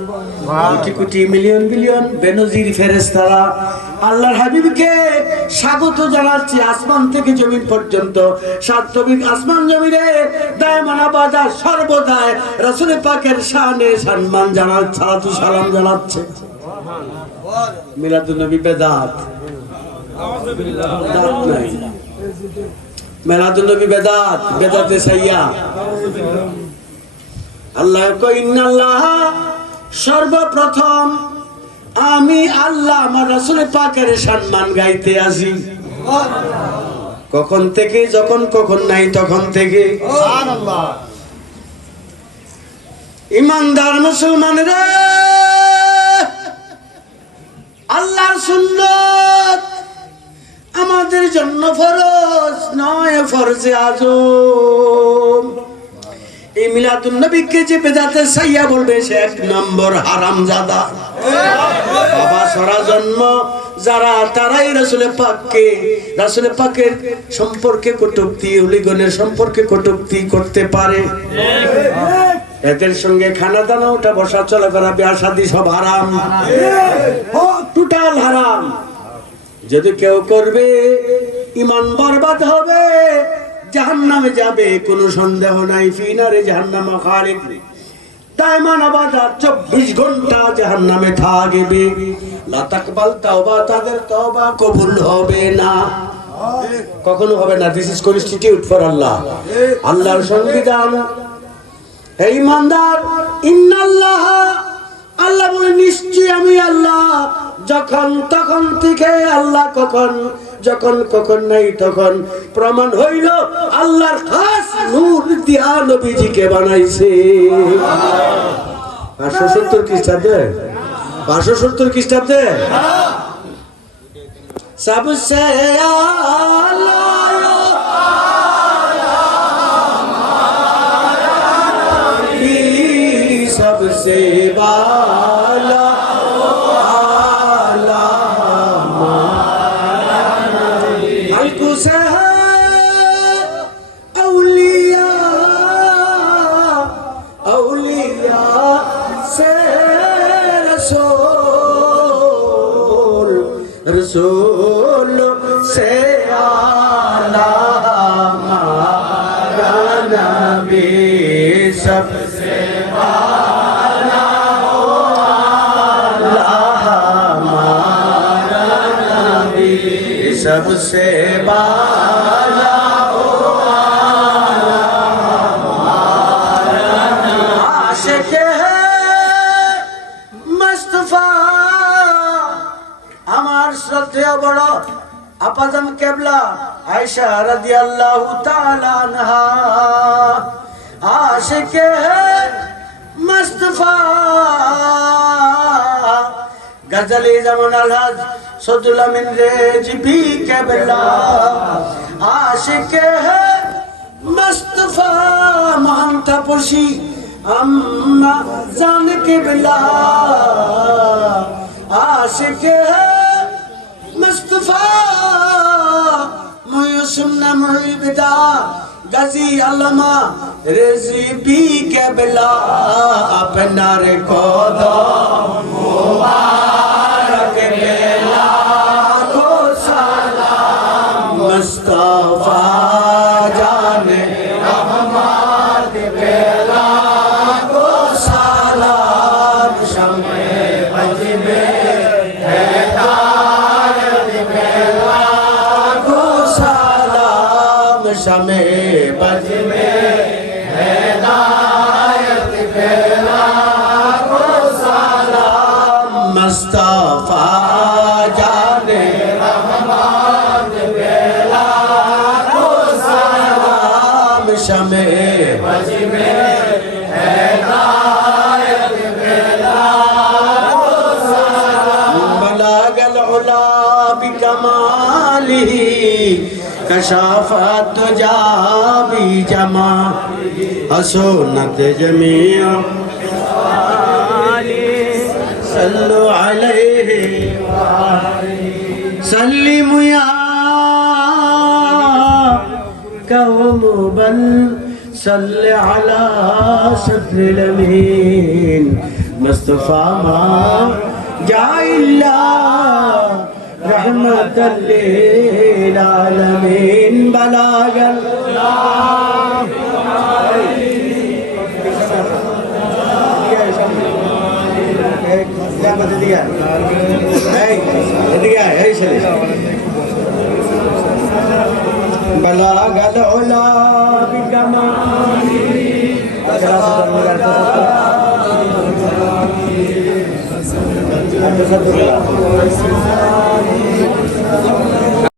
Crore crore million বেনজির ফেরেশতারা আল্লাহর হাবিবকে স্বাগত জানাচ্ছি আসমান থেকে জমিন পর্যন্ত। সাতবিক আসমান সর্বদায় পাকের শানে সম্মান জানার সালাতু সালাম জানাচ্ছে। মিলাদুন নবী বেদাত নবী বেদাত, বেদাতে সাইয়া। আল্লাহ সর্বপ্রথম আমি আল্লাহ আমার রাসূল পাকের সম্মান গাইতে আসি। কখন থেকে যখন কখন নাই তখন থেকে। ইমানদার মুসলমান রে আল্লাহর সুন্নত আমাদের জন্য ফরজ নয় ফরজে আজম। এই মিলাদুন নবীকে যে বেদাতে সাইয়া বলবে, সে এক নম্বর হারাম জাদা। বাবা সরা জন্ম, যারা, তারাই রাসুলে পাককে, রাসুলে পাকের সম্পর্কে কটুক্তি অলিগনের সম্পর্কে কটুক্তি করতে পারে। এদের সঙ্গে খানা দানা ওটা বসা, চলাফেরা বিয়া শাদি সব হারাম। টোটাল হারাম। যদি কেউ করবে ইমান বরবাদ হবে। জাহান্নামে যাবে, কোনো সন্দেহ নাই, ফিনারে জাহান্নামা খালিদ দায়মান আবাদার চব্বিশ ঘণ্টা জাহান্নামে থাকবে। তাদের তওবা কবুল হবে না। কখনো হবে না দিস ইজ কনস্টিটিউট ফর আল্লাহ আল্লাহর সংবিধান। হে ইমানদার, ইন্নাল্লাহ, আল্লাহ বলে, নিশ্চয়ই আমি আল্লাহ। যখন তখন থেকে আল্লাহ কখন যখন কখন নাই তখন প্রমাণ হইল আল্লাহর খাস নূর দিয়া নবীজিকে বানাইছে পাঁচশো সত্তর খ্রিস্টাব্দে পাঁচশো সত্তর খ্রিস্টাব্দে সবসে رسول سے ہمارا نبی سب سے آلہ ہو آلا ہمارا نبی سب سے بالا ہو آلہ ہمارا عاشق ہے مصطفیٰ আমার শ্রদ্ধেয় বড় আপাজান কেবলা আয়েশা রাদিয়াল্লাহু তাআলা আনহা। আশিকে মুস্তফা। গজলি যেমন আলহাজ সদুল আমিন রেজবি কেবলা। আশিকে মুস্তফা মহান তাপসী আম্মা জান কেবলা। আশিকে ময়ুসুন্না মুহিবিদা গাজী আল্লামা রেজিবি কেবলা আপনার কদম মুবারক বেলা কো शमे बज में हैदायत फैला को सलाम। मुस्तफ़ा जाने रहमान फैला को सलाम। शमे बज हैदायत फैला को सलाम। बलागल उला बिकमाली کشافت جابی جمع حسونت جمیع صلو علیہ سلم یا قوم بل صل علی صدر الامین مصطفی ما جائے اللہ رحمة للعالمين بلاغ الله بلاغ العلا بكماله どうも。